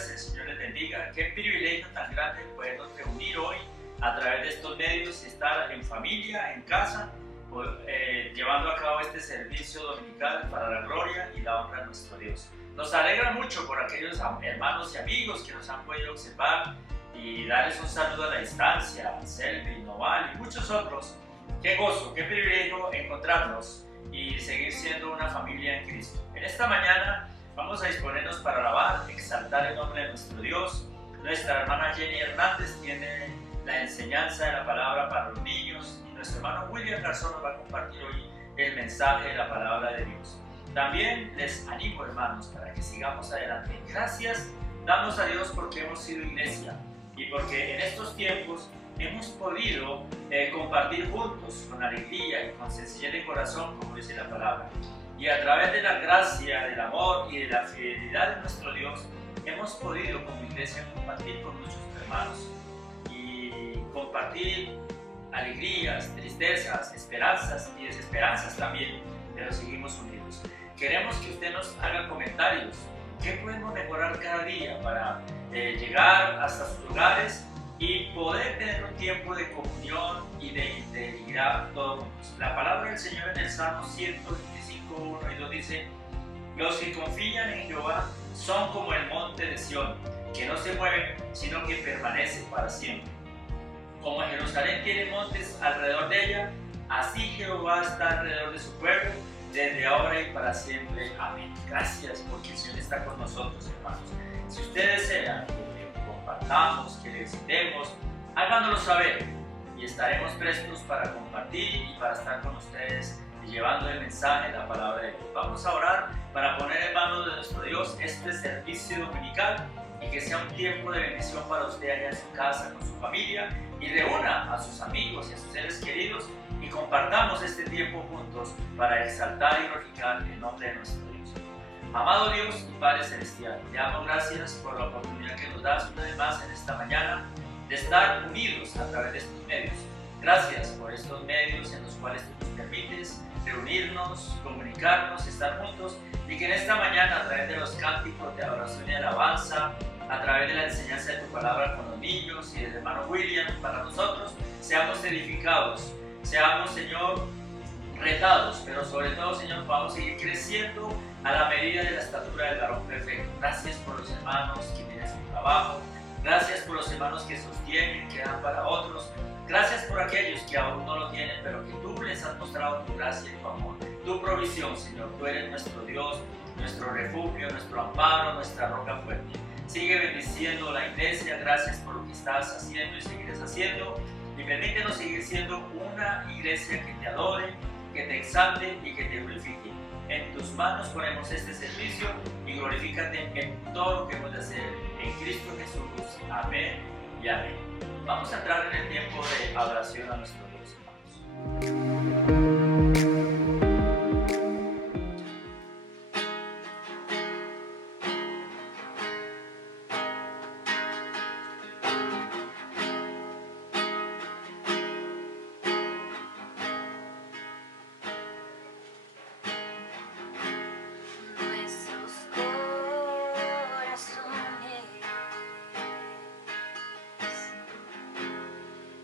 días, el Señor les bendiga. Qué privilegio tan grande podernos reunir hoy a través de estos medios y estar en familia, en casa, llevando a cabo este servicio dominical para la gloria y la honra de nuestro Dios. Nos alegra mucho por aquellos hermanos y amigos que nos han podido observar y darles un saludo a la distancia, a Selvi, Noval y muchos otros. Qué gozo, qué privilegio encontrarnos y seguir siendo una familia en Cristo. En esta mañana vamos a disponernos para alabar, exaltar el nombre de nuestro Dios. Nuestra hermana Jenny Hernández tiene la enseñanza de la palabra para los niños y nuestro hermano William Garzón nos va a compartir hoy el mensaje de la palabra de Dios. También les animo, hermanos, para que sigamos adelante. Gracias damos a Dios porque hemos sido iglesia y porque en estos tiempos hemos podido compartir juntos con alegría y con sencillez de corazón, como dice la palabra. Y a través de la gracia, del amor y de la fidelidad de nuestro Dios, hemos podido como iglesia compartir con nuestros hermanos y compartir alegrías, tristezas, esperanzas y desesperanzas también, pero seguimos unidos. Queremos que usted nos haga comentarios. ¿Qué podemos mejorar cada día para llegar hasta sus lugares y poder tener un tiempo de comunión y de integridad todos juntos? La palabra del Señor en el Salmo 125, 1 y 2 dice: los que confían en Jehová son como el monte de Sión, que no se mueve, sino que permanece para siempre. Como Jerusalén tiene montes alrededor de ella, así Jehová está alrededor de su pueblo, desde ahora y para siempre. Amén. Gracias porque el Señor está con nosotros, hermanos. Si ustedes desean que compartamos, que le visitemos, háganoslo saber y estaremos prestos para compartir y para estar con ustedes llevando el mensaje, la palabra de Dios. Vamos a orar para poner en manos de nuestro Dios este servicio dominical y que sea un tiempo de bendición para usted allá en su casa, con su familia, y reúna a sus amigos y a sus seres queridos y compartamos este tiempo juntos para exaltar y glorificar el nombre de nuestro Dios. Amado Dios y Padre Celestial, te damos gracias por la oportunidad que nos das una vez más en esta mañana de estar unidos a través de estos medios. Gracias por estos medios en los cuales tú nos permites reunirnos, comunicarnos, estar juntos y que en esta mañana a través de los cánticos de adoración y alabanza, a través de la enseñanza de tu palabra con los niños y del hermano William para nosotros, seamos edificados, seamos, Señor, retados, pero sobre todo, Señor, podamos seguir creciendo a la medida de la estatura del varón perfecto. Gracias por los hermanos que tienen su trabajo, gracias por los hermanos que sostienen, que dan para otros, gracias por aquellos que aún no lo tienen, pero que tú les has mostrado tu gracia y tu amor, tu provisión, Señor. Tú eres nuestro Dios, nuestro refugio, nuestro amparo, nuestra roca fuerte. Sigue bendiciendo la iglesia, gracias por lo que estás haciendo y seguirás haciendo. Y permítenos seguir siendo una iglesia que te adore, que te exalte y que te glorifique. En tus manos ponemos este servicio y glorifícate en todo lo que hemos de hacer. En Cristo Jesús. Amén y amén. Vamos a entrar en el tiempo de adoración a nuestro Dios, hermanos.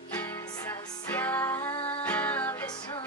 Insaciables son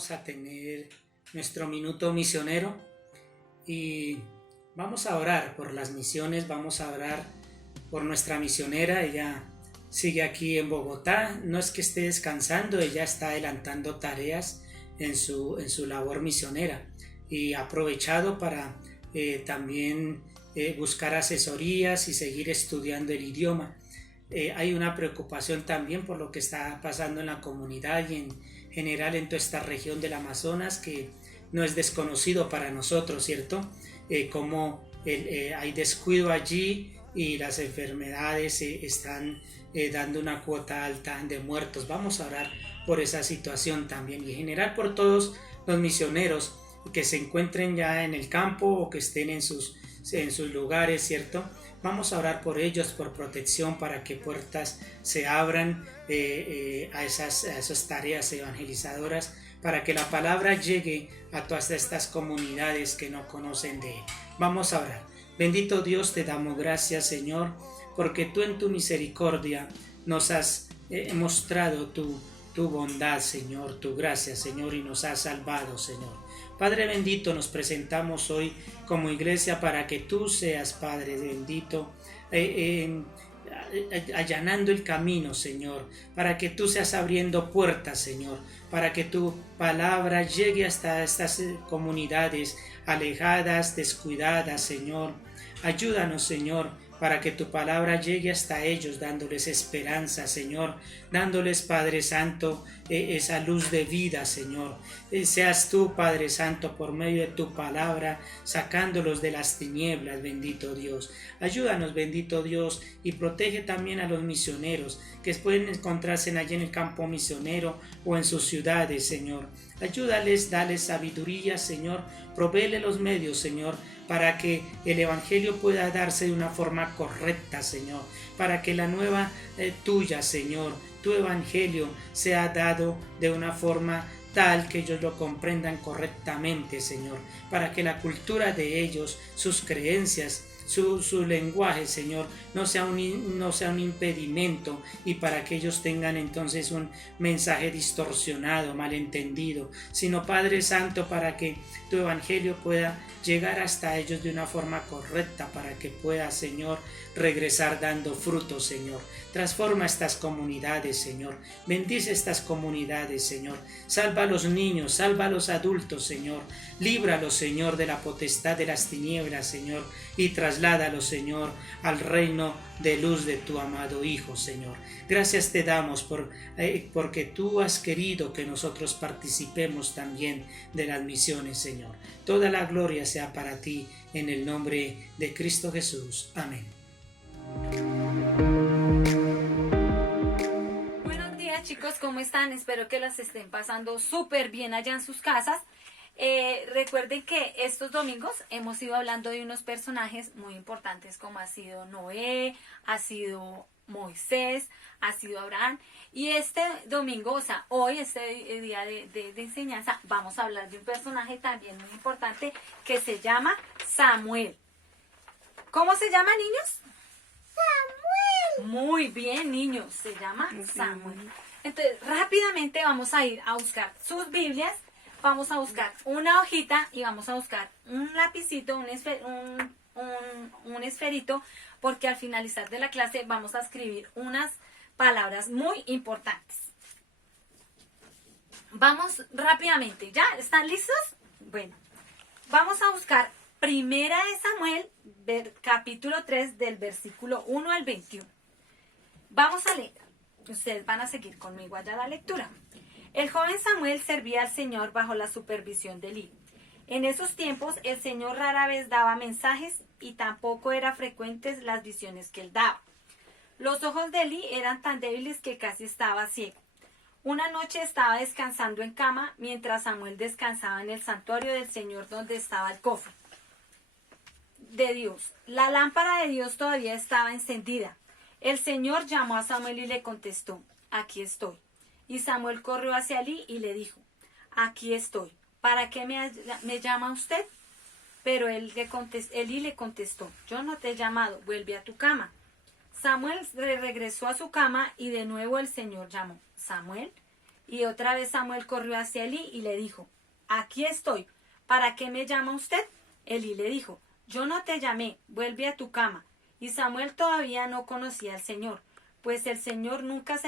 vamos a tener nuestro minuto misionero y vamos a orar por las misiones, vamos a orar por nuestra misionera. Ella sigue aquí en Bogotá, no es que esté descansando, ella está adelantando tareas en su labor misionera y ha aprovechado para también buscar asesorías y seguir estudiando el idioma. Hay una preocupación también por lo que está pasando en la comunidad y en general en toda esta región del Amazonas, que no es desconocido para nosotros, ¿cierto? Cómo hay descuido allí y las enfermedades están dando una cuota alta de muertos. Vamos a orar por esa situación también y en general por todos los misioneros que se encuentren ya en el campo o que estén en sus lugares, ¿cierto? Vamos a orar por ellos, por protección, para que puertas se abran a esas tareas evangelizadoras, para que la palabra llegue a todas estas comunidades que no conocen de Él. Vamos a orar. Bendito Dios, te damos gracias, Señor, porque tú en tu misericordia nos has mostrado tu bondad, Señor, tu gracia, Señor, y nos has salvado, Señor. Padre bendito, nos presentamos hoy como iglesia para que tú seas, Padre bendito, allanando el camino, Señor, para que tú seas abriendo puertas, Señor, para que tu palabra llegue hasta estas comunidades alejadas, descuidadas, Señor. Ayúdanos, Señor, para que tu palabra llegue hasta ellos, dándoles esperanza, Señor, dándoles, Padre Santo, esa luz de vida, Señor. Seas tú, Padre Santo, por medio de tu palabra, sacándolos de las tinieblas, bendito Dios. Ayúdanos, bendito Dios, y protege también a los misioneros que pueden encontrarse allí en el campo misionero o en sus ciudades, Señor. Ayúdales, dales sabiduría, Señor, provéele los medios, Señor, para que el Evangelio pueda darse de una forma correcta, Señor, para que la nueva tuya, Señor, tu Evangelio sea dado de una forma tal que ellos lo comprendan correctamente, Señor, para que la cultura de ellos, sus creencias, su lenguaje, Señor, no sea un impedimento y para que ellos tengan entonces un mensaje distorsionado, malentendido, sino, Padre Santo, para que tu Evangelio pueda llegar hasta ellos de una forma correcta, para que pueda, Señor, regresar dando frutos, Señor. Transforma estas comunidades, Señor. Bendice estas comunidades, Señor. Salva a los niños, salva a los adultos, Señor. Líbralos, Señor, de la potestad de las tinieblas, Señor, y trasládalos, Señor, al reino de luz de tu amado Hijo, Señor. Gracias te damos porque tú has querido que nosotros participemos también de las misiones, Señor. Toda la gloria sea para ti, en el nombre de Cristo Jesús. Amén. Buenos días, chicos, ¿cómo están? Espero que las estén pasando súper bien allá en sus casas. Recuerden que estos domingos hemos ido hablando de unos personajes muy importantes como ha sido Noé, ha sido Moisés, ha sido Abraham, y este domingo, o sea, hoy, este día de enseñanza, vamos a hablar de un personaje también muy importante que se llama Samuel. ¿Cómo se llama, niños? Samuel. Muy bien, niños, se llama Samuel. Entonces, rápidamente vamos a ir a buscar sus Biblias. Vamos a buscar una hojita y vamos a buscar un lapicito, un esferito, porque al finalizar de la clase vamos a escribir unas palabras muy importantes. Vamos rápidamente, ¿ya? ¿Están listos? Bueno, vamos a buscar Primera de Samuel, capítulo 3, del versículo 1 al 21. Vamos a leer. Ustedes van a seguir conmigo allá la lectura. El joven Samuel servía al Señor bajo la supervisión de Elí. En esos tiempos el Señor rara vez daba mensajes y tampoco eran frecuentes las visiones que él daba. Los ojos de Elí eran tan débiles que casi estaba ciego. Una noche estaba descansando en cama mientras Samuel descansaba en el santuario del Señor donde estaba el cofre de Dios. La lámpara de Dios todavía estaba encendida. El Señor llamó a Samuel y le contestó: «Aquí estoy». Y Samuel corrió hacia Elí y le dijo: «Aquí estoy. ¿Para qué me llama usted?». Pero Elí le contestó: «Yo no te he llamado, vuelve a tu cama». Samuel regresó a su cama y de nuevo el Señor llamó: «Samuel». Y otra vez Samuel corrió hacia Elí y le dijo, aquí estoy, ¿para qué me llama usted? Elí le dijo, yo no te llamé, vuelve a tu cama. Y Samuel todavía no conocía al Señor, pues el Señor nunca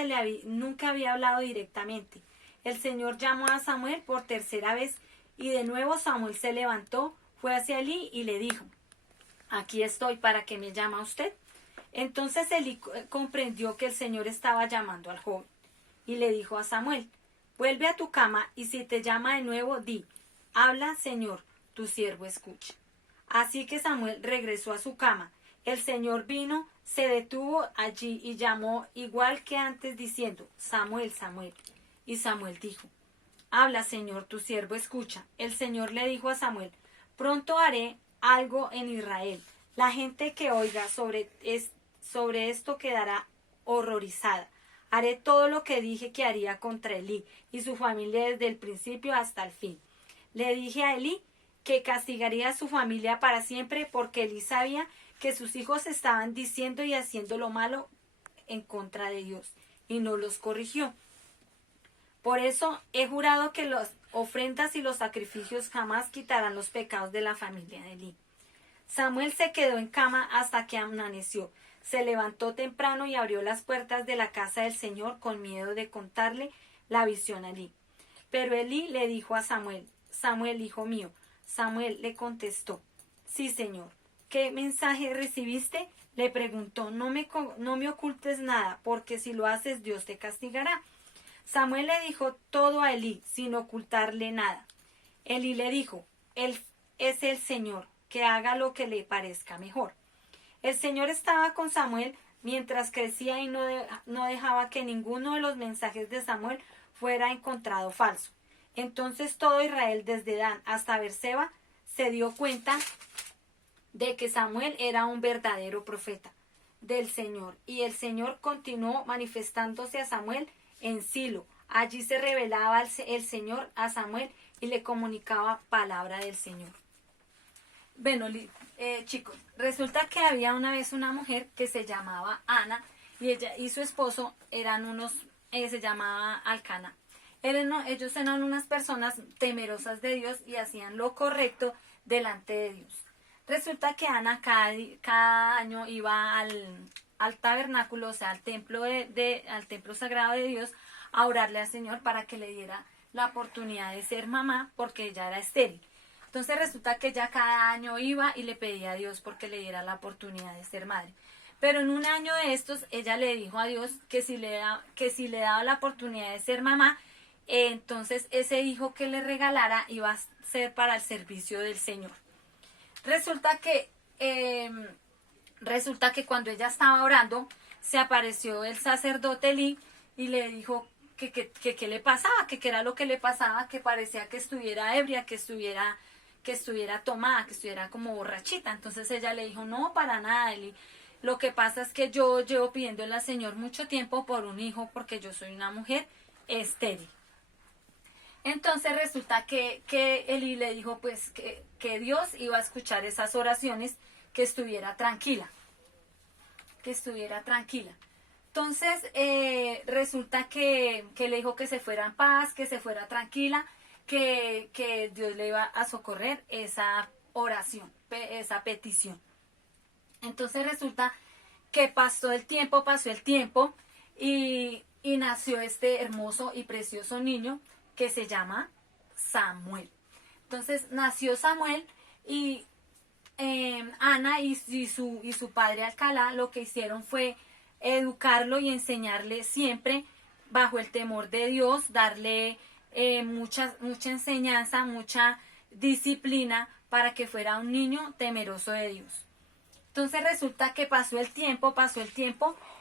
había hablado directamente. El Señor llamó a Samuel por tercera vez, y de nuevo Samuel se levantó, fue hacia Elí y le dijo, aquí estoy, ¿para qué me llama usted? Entonces Elí comprendió que el Señor estaba llamando al joven, y le dijo a Samuel, vuelve a tu cama, y si te llama de nuevo, di, habla, Señor, tu siervo escucha. Así que Samuel regresó a su cama. El Señor vino, se detuvo allí y llamó igual que antes diciendo, Samuel, Samuel. Y Samuel dijo, habla, Señor, tu siervo escucha. El Señor le dijo a Samuel, pronto haré algo en Israel. La gente que oiga sobre esto quedará horrorizada. Haré todo lo que dije que haría contra Elí y su familia desde el principio hasta el fin. Le dije a Elí que castigaría a su familia para siempre porque Elí sabía que sus hijos estaban diciendo y haciendo lo malo en contra de Dios y no los corrigió. Por eso he jurado que las ofrendas y los sacrificios jamás quitarán los pecados de la familia de Elí. Samuel se quedó en cama hasta que amaneció. Se levantó temprano y abrió las puertas de la casa del Señor con miedo de contarle la visión a Elí. Pero Elí le dijo a Samuel, Samuel, hijo mío. Samuel le contestó, sí, Señor. ¿Qué mensaje recibiste? Le preguntó, no me ocultes nada, porque si lo haces Dios te castigará. Samuel le dijo todo a Elí, sin ocultarle nada. Elí le dijo, Él es el Señor, que haga lo que le parezca mejor. El Señor estaba con Samuel mientras crecía y no dejaba que ninguno de los mensajes de Samuel fuera encontrado falso. Entonces todo Israel, desde Dan hasta Beerseba, se dio cuenta de que Samuel era un verdadero profeta del Señor. Y el Señor continuó manifestándose a Samuel en Silo. Allí se revelaba el Señor a Samuel y le comunicaba palabra del Señor. Bueno, chicos, resulta que había una vez una mujer que se llamaba Ana y ella y su esposo se llamaba Alcana. Ellos eran unas personas temerosas de Dios y hacían lo correcto delante de Dios. Resulta que Ana cada año iba al tabernáculo, o sea, al templo al templo sagrado de Dios, a orarle al Señor para que le diera la oportunidad de ser mamá, porque ella era estéril. Entonces resulta que ella cada año iba y le pedía a Dios porque le diera la oportunidad de ser madre. Pero en un año de estos, ella le dijo a Dios que si le daba la oportunidad de ser mamá, entonces ese hijo que le regalara iba a ser para el servicio del Señor. Resulta que cuando ella estaba orando, se apareció el sacerdote Elí y le dijo que qué le pasaba, que qué era lo que le pasaba, que parecía que estuviera ebria, que estuviera tomada, que estuviera como borrachita. Entonces ella le dijo, no, para nada, Elí. Lo que pasa es que yo llevo pidiéndole al Señor mucho tiempo por un hijo porque yo soy una mujer estéril. Entonces resulta que Elí le dijo pues que Dios iba a escuchar esas oraciones, que estuviera tranquila. Entonces resulta que le dijo que se fuera en paz, que se fuera tranquila, que Dios le iba a socorrer esa oración, esa petición. Entonces resulta que pasó el tiempo y nació este hermoso y precioso niño que se llama Samuel. Entonces nació Samuel y Ana y su padre Alcalá lo que hicieron fue educarlo y enseñarle siempre bajo el temor de Dios, darle mucha enseñanza, mucha disciplina para que fuera un niño temeroso de Dios. Entonces resulta que pasó el tiempo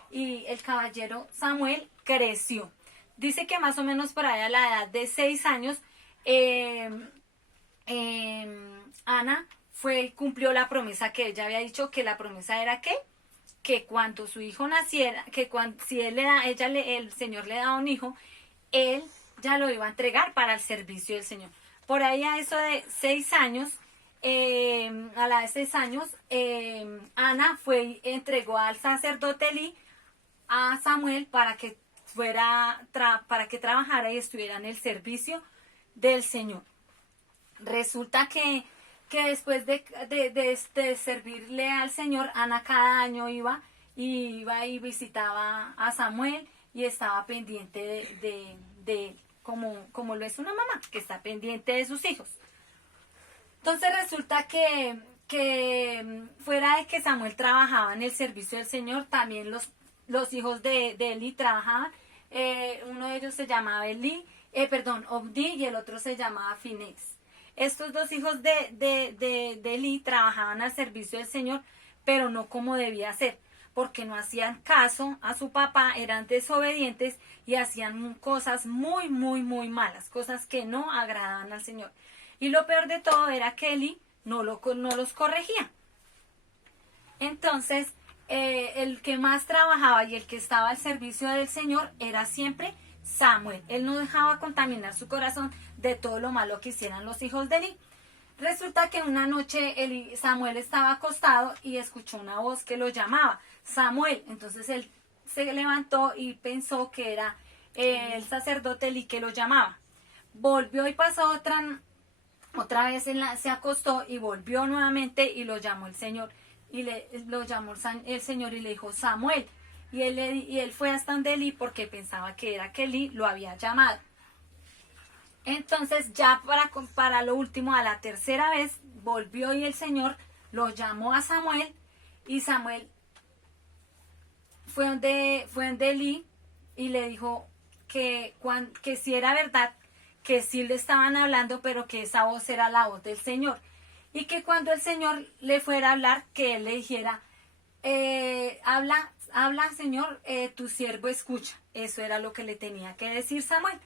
y el caballero Samuel creció. Dice que más o menos por allá a la edad de 6 años, Ana cumplió la promesa que ella había dicho, que la promesa era que cuando su hijo naciera, si el Señor le daba un hijo, él ya lo iba a entregar para el servicio del Señor. Por ahí a eso de 6 años, a la de 6 años, Ana entregó al sacerdote Elí a Samuel para que para que trabajara y estuviera en el servicio del Señor. Resulta que después de servirle al Señor, Ana cada año iba y visitaba a Samuel y estaba pendiente de él, como lo es una mamá, que está pendiente de sus hijos. Entonces resulta que fuera de que Samuel trabajaba en el servicio del Señor, también los hijos de Eli trabajaban. Uno de ellos se llamaba Obdí, y el otro se llamaba Finés. Estos dos hijos de Eli trabajaban al servicio del Señor, pero no como debía ser, porque no hacían caso a su papá, eran desobedientes y hacían cosas muy, muy, muy malas, cosas que no agradaban al Señor. Y lo peor de todo era que Eli no los corregía. Entonces, el que más trabajaba y el que estaba al servicio del Señor era siempre Samuel. Él no dejaba contaminar su corazón de todo lo malo que hicieran los hijos de Eli. Resulta que una noche Samuel estaba acostado y escuchó una voz que lo llamaba, Samuel. Entonces él se levantó y pensó que era el sacerdote Eli que lo llamaba. Volvió y pasó otra vez se acostó y volvió nuevamente y lo llamó el Señor. Lo llamó el Señor y le dijo, Samuel. Y él fue hasta donde Eli porque pensaba que era que Eli lo había llamado. Entonces ya para lo último, a la tercera vez, volvió y el Señor lo llamó a Samuel, y Samuel fue donde Eli y le dijo que si era verdad, que sí le estaban hablando, pero que esa voz era la voz del Señor. Y que cuando el Señor le fuera a hablar, que él le dijera, habla Señor, tu siervo escucha. Eso era lo que le tenía que decir Samuel.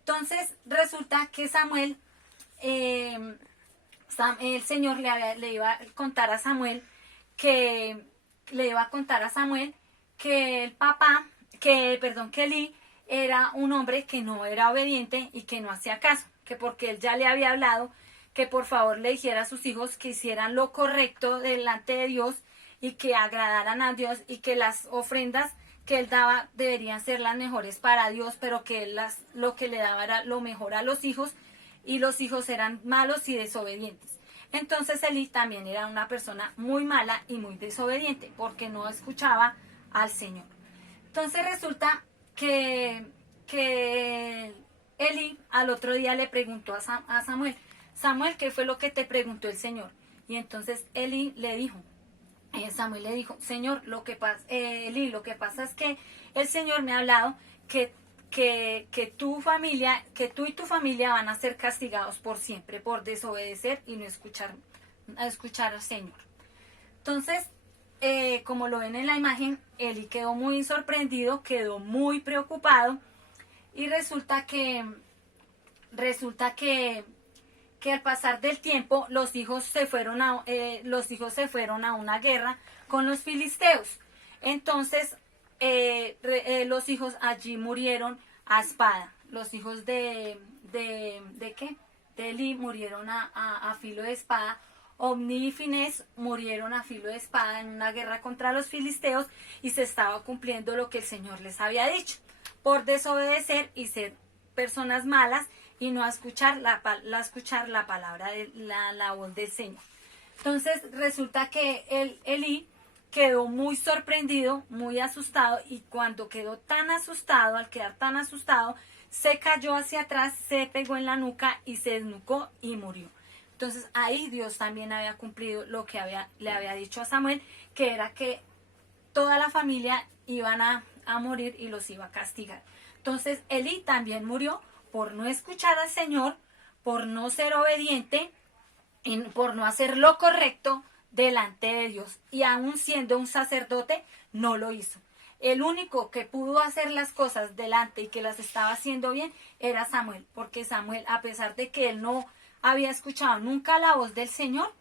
Entonces resulta que Samuel, el Señor le iba a contar a Samuel que Eli era un hombre que no era obediente y que no hacía caso, que porque él ya le había hablado que por favor le dijera a sus hijos que hicieran lo correcto delante de Dios y que agradaran a Dios, y que las ofrendas que él daba deberían ser las mejores para Dios, pero que él lo que le daba era lo mejor a los hijos, y los hijos eran malos y desobedientes. Entonces Eli también era una persona muy mala y muy desobediente, porque no escuchaba al Señor. Entonces resulta que Eli al otro día le preguntó a Samuel, Samuel, ¿qué fue lo que te preguntó el Señor? Y entonces Samuel le dijo, Señor, Eli, lo que pasa es que el Señor me ha hablado que tú y tu familia van a ser castigados por siempre, por desobedecer y no escuchar al Señor. Entonces, como lo ven en la imagen, Eli quedó muy sorprendido, quedó muy preocupado, y resulta que al pasar del tiempo los hijos se fueron a una guerra con los filisteos. Entonces los hijos allí murieron a espada. Los hijos de Eli murieron a filo de espada. Omni y Finés murieron a filo de espada en una guerra contra los filisteos, y se estaba cumpliendo lo que el Señor les había dicho, por desobedecer y ser personas malas y no escuchar la palabra de la voz del Señor. Entonces resulta que Eli quedó muy sorprendido, muy asustado, y cuando quedó tan asustado, al quedar tan asustado, se cayó hacia atrás, se pegó en la nuca y se desnucó y murió. Entonces ahí Dios también había cumplido lo que le había dicho a Samuel, que era que toda la familia iban a morir y los iba a castigar. Entonces Eli también murió por no escuchar al Señor, por no ser obediente, y por no hacer lo correcto delante de Dios. Y aún siendo un sacerdote, no lo hizo. El único que pudo hacer las cosas delante y que las estaba haciendo bien era Samuel, porque Samuel, a pesar de que él no había escuchado nunca la voz del Señor,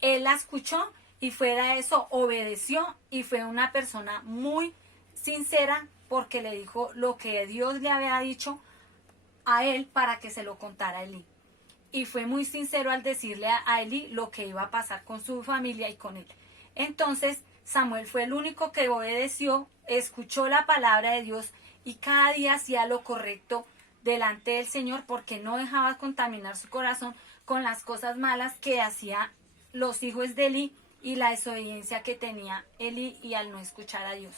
él la escuchó y fuera de eso obedeció, y fue una persona muy sincera porque le dijo lo que Dios le había dicho a él para que se lo contara a Eli. Y fue muy sincero al decirle a Eli lo que iba a pasar con su familia y con él. Entonces Samuel fue el único que obedeció, escuchó la palabra de Dios y cada día hacía lo correcto delante del Señor porque no dejaba contaminar su corazón con las cosas malas que hacían los hijos de Eli y la desobediencia que tenía Eli y al no escuchar a Dios.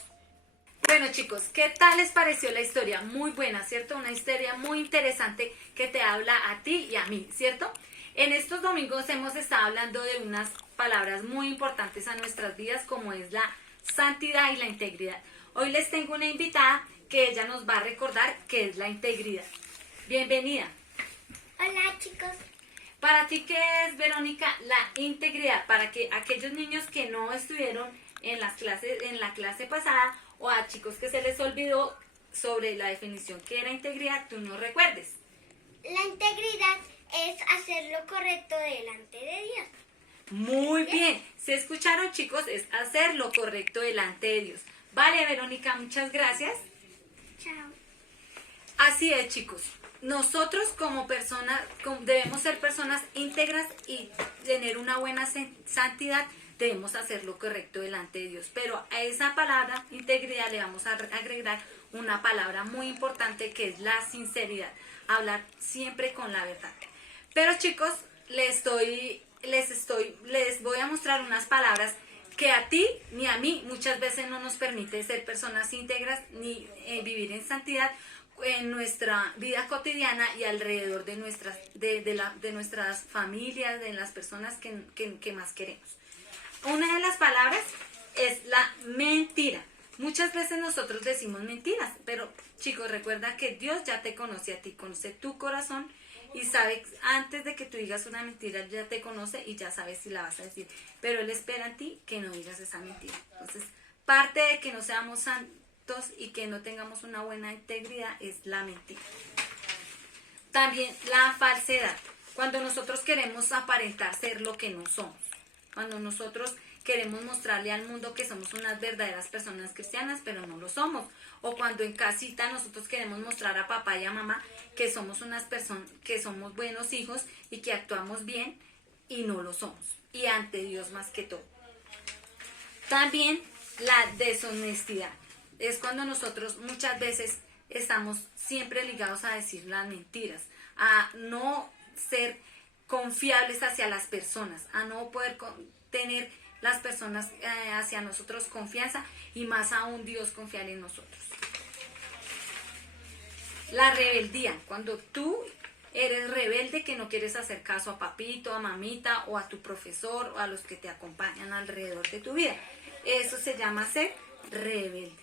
Bueno chicos, ¿qué tal les pareció la historia? Muy buena, ¿cierto? Una historia muy interesante que te habla a ti y a mí, ¿cierto? En estos domingos hemos estado hablando de unas palabras muy importantes a nuestras vidas como es la santidad y la integridad. Hoy les tengo una invitada que ella nos va a recordar qué es la integridad. Bienvenida. Hola chicos. Para ti, ¿qué es, Verónica, la integridad? Para que aquellos niños que no estuvieron en la clase pasada o a chicos que se les olvidó sobre la definición que era integridad, tú no recuerdes. La integridad es hacer lo correcto delante de Dios. Muy bien. ¿Se escucharon, chicos? Es hacer lo correcto delante de Dios. Vale, Verónica, muchas gracias. Chao. Así es, chicos. Nosotros como personas debemos ser personas íntegras y tener una buena santidad. Debemos hacer lo correcto delante de Dios. Pero a esa palabra, integridad, le vamos a agregar una palabra muy importante que es la sinceridad. Hablar siempre con la verdad. Pero chicos, les voy a mostrar unas palabras que a ti ni a mí muchas veces no nos permite ser personas íntegras ni vivir en santidad en nuestra vida cotidiana y alrededor de nuestras familias, de las personas que más queremos. Una de las palabras es la mentira. Muchas veces nosotros decimos mentiras, pero chicos, recuerda que Dios ya te conoce a ti, conoce tu corazón y sabe, antes de que tú digas una mentira, ya te conoce y ya sabes si la vas a decir. Pero Él espera en ti que no digas esa mentira. Entonces, parte de que no seamos santos y que no tengamos una buena integridad es la mentira. También la falsedad. Cuando nosotros queremos aparentar ser lo que no somos. Cuando nosotros queremos mostrarle al mundo que somos unas verdaderas personas cristianas, pero no lo somos. O cuando en casita nosotros queremos mostrar a papá y a mamá que somos unas personas, que somos buenos hijos y que actuamos bien y no lo somos. Y ante Dios más que todo. También la deshonestidad. Es cuando nosotros muchas veces estamos siempre ligados a decir las mentiras, a no ser confiables hacia las personas, a no poder tener las personas hacia nosotros confianza y más aún Dios confiar en nosotros. La rebeldía, cuando tú eres rebelde que no quieres hacer caso a papito, a mamita o a tu profesor o a los que te acompañan alrededor de tu vida. Eso se llama ser rebelde.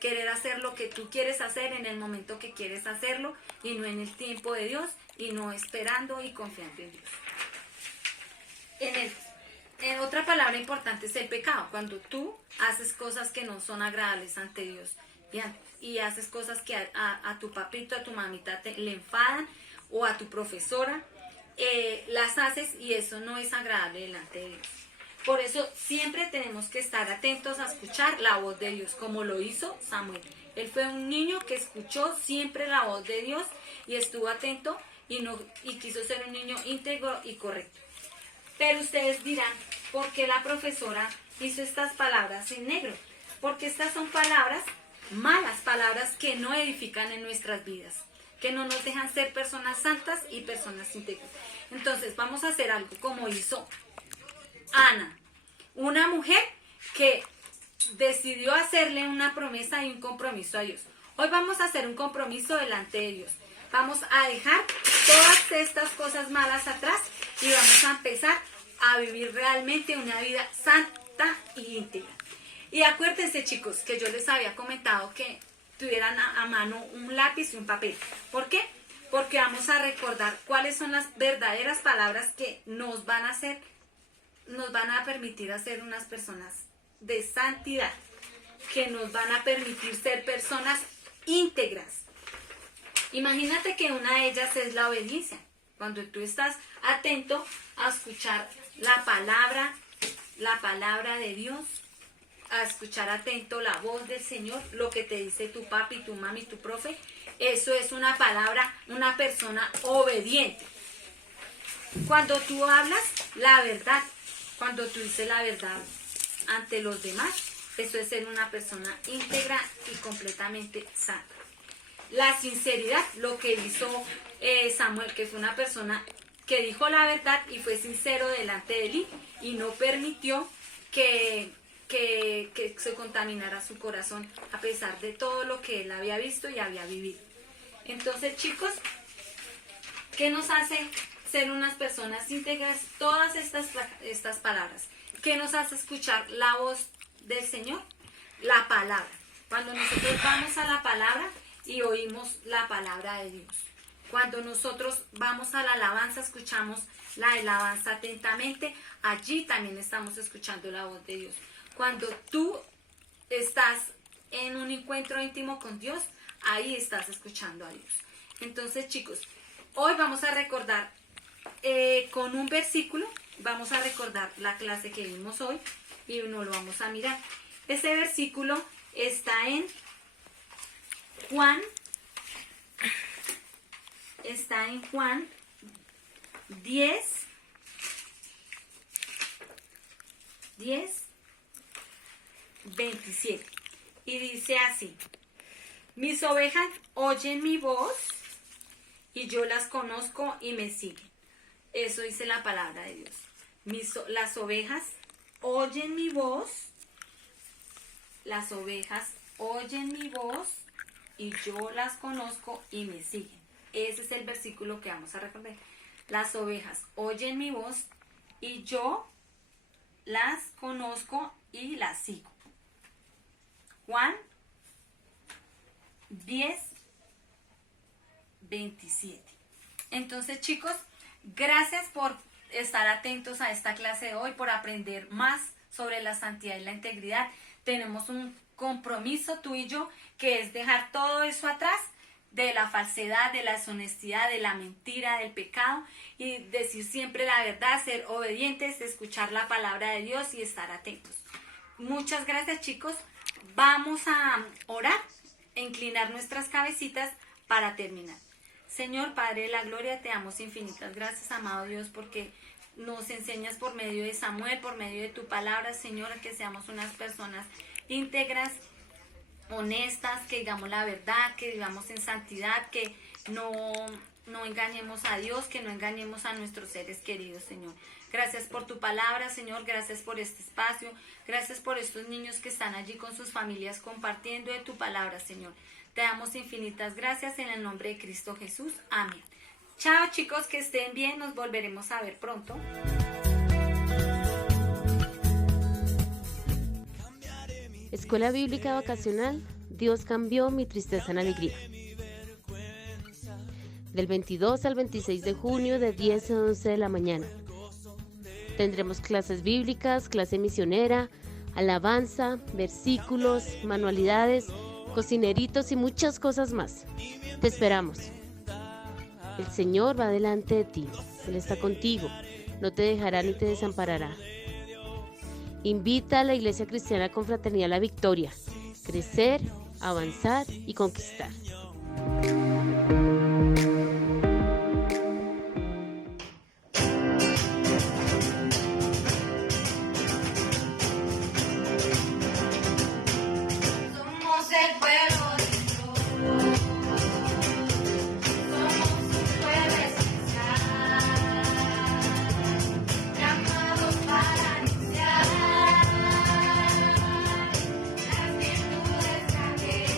Querer hacer lo que tú quieres hacer en el momento que quieres hacerlo y no en el tiempo de Dios y no esperando y confiando en Dios. Otra palabra importante es el pecado. Cuando tú haces cosas que no son agradables ante Dios y haces cosas que a tu papito, a tu mamita le enfadan o a tu profesora, las haces y eso no es agradable delante de Dios. Por eso siempre tenemos que estar atentos a escuchar la voz de Dios, como lo hizo Samuel. Él fue un niño que escuchó siempre la voz de Dios y estuvo atento y quiso ser un niño íntegro y correcto. Pero ustedes dirán, ¿por qué la profesora hizo estas palabras en negro? Porque estas son palabras malas, palabras que no edifican en nuestras vidas, que no nos dejan ser personas santas y personas íntegras. Entonces vamos a hacer algo como hizo Ana, una mujer que decidió hacerle una promesa y un compromiso a Dios. Hoy vamos a hacer un compromiso delante de Dios. Vamos a dejar todas estas cosas malas atrás y vamos a empezar a vivir realmente una vida santa y íntegra. Y acuérdense, chicos, que yo les había comentado que tuvieran a mano un lápiz y un papel. ¿Por qué? Porque vamos a recordar cuáles son las verdaderas palabras que nos van a permitir hacer unas personas de santidad, que nos van a permitir ser personas íntegras. Imagínate que una de ellas es la obediencia. Cuando tú estás atento a escuchar la palabra de Dios, a escuchar atento la voz del Señor, lo que te dice tu papi, tu mami, tu profe, eso es una palabra, una persona obediente. Cuando tú hablas la verdad, cuando tú dices la verdad ante los demás, eso es ser una persona íntegra y completamente santa. la sinceridad, lo que hizo Samuel, que fue una persona que dijo la verdad y fue sincero delante de Elí y no permitió que se contaminara su corazón a pesar de todo lo que él había visto y había vivido. Entonces, chicos, ¿qué nos hace ser unas personas íntegras? Todas estas palabras. ¿Qué nos hace escuchar la voz del Señor? La palabra. Cuando nosotros vamos a la palabra y oímos la palabra de Dios. Cuando nosotros vamos a la alabanza, escuchamos la alabanza atentamente, allí también estamos escuchando la voz de Dios. Cuando tú estás en un encuentro íntimo con Dios, ahí estás escuchando a Dios. Entonces, chicos, hoy vamos a recordar con un versículo, vamos a recordar la clase que vimos hoy y no lo vamos a mirar. Ese versículo está en Juan 10, 27. Y dice así: mis ovejas oyen mi voz y yo las conozco y me siguen. Eso dice la palabra de Dios. Las ovejas oyen mi voz. Las ovejas oyen mi voz y yo las conozco y me siguen. Ese es el versículo que vamos a recordar. Las ovejas oyen mi voz y yo las conozco y las sigo. Juan 10, 27. Entonces, chicos, gracias por estar atentos a esta clase de hoy, por aprender más sobre la santidad y la integridad. Tenemos un compromiso tú y yo, que es dejar todo eso atrás, de la falsedad, de la deshonestidad, de la mentira, del pecado, y decir siempre la verdad, ser obedientes, escuchar la palabra de Dios y estar atentos. Muchas gracias, chicos. Vamos a orar, a inclinar nuestras cabecitas para terminar. Señor, Padre de la gloria, te damos infinitas gracias, amado Dios, porque nos enseñas por medio de Samuel, por medio de tu palabra, Señor, que seamos unas personas íntegras, honestas, que digamos la verdad, que vivamos en santidad, que no engañemos a Dios, que no engañemos a nuestros seres queridos, Señor. Gracias por tu palabra, Señor, gracias por este espacio, gracias por estos niños que están allí con sus familias compartiendo de tu palabra, Señor. Te damos infinitas gracias en el nombre de Cristo Jesús. Amén. Chao, chicos, que estén bien, nos volveremos a ver pronto. Escuela Bíblica Vocacional, Dios cambió mi tristeza en alegría. Del 22 al 26 de junio de 10 a 11 de la mañana. Tendremos clases bíblicas, clase misionera, alabanza, versículos, manualidades, cocineritos y muchas cosas más. Te esperamos. El Señor va delante de ti. Él está contigo. No te dejará ni te desamparará. Invita a la Iglesia Cristiana Confraternidad La Victoria. Crecer, avanzar y conquistar. Somos el pueblo de Dios. Somos un pueblo especial, llamados para anunciar las virtudes de aquel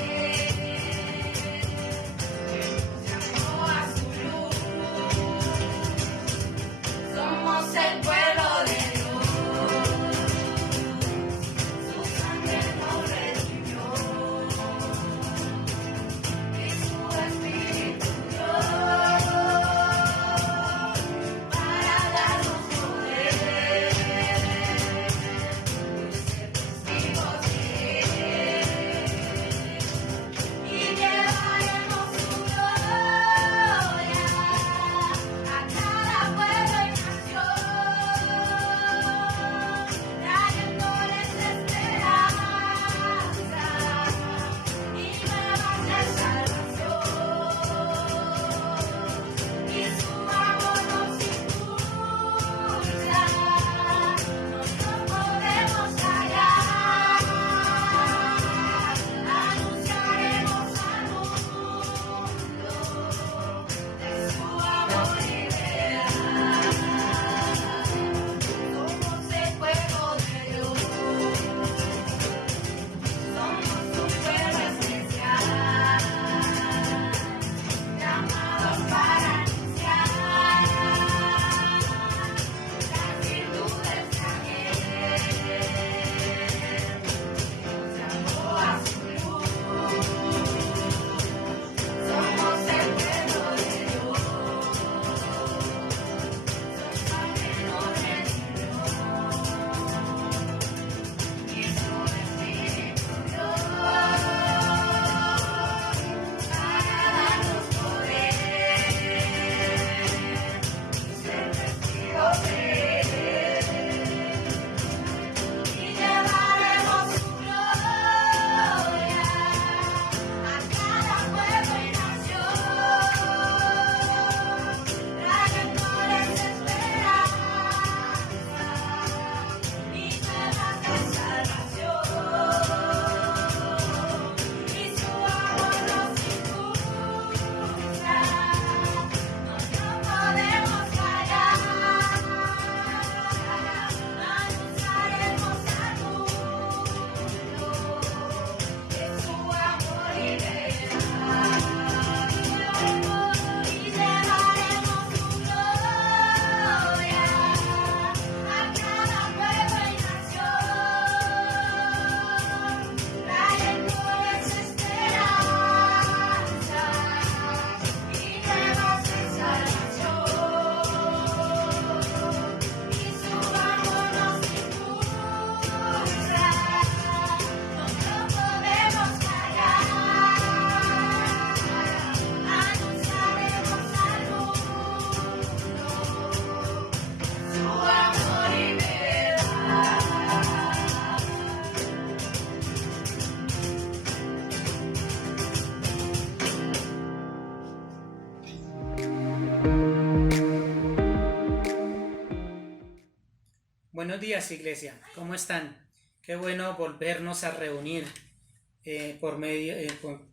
Buenos días, iglesia. ¿Cómo están? Qué bueno volvernos a reunir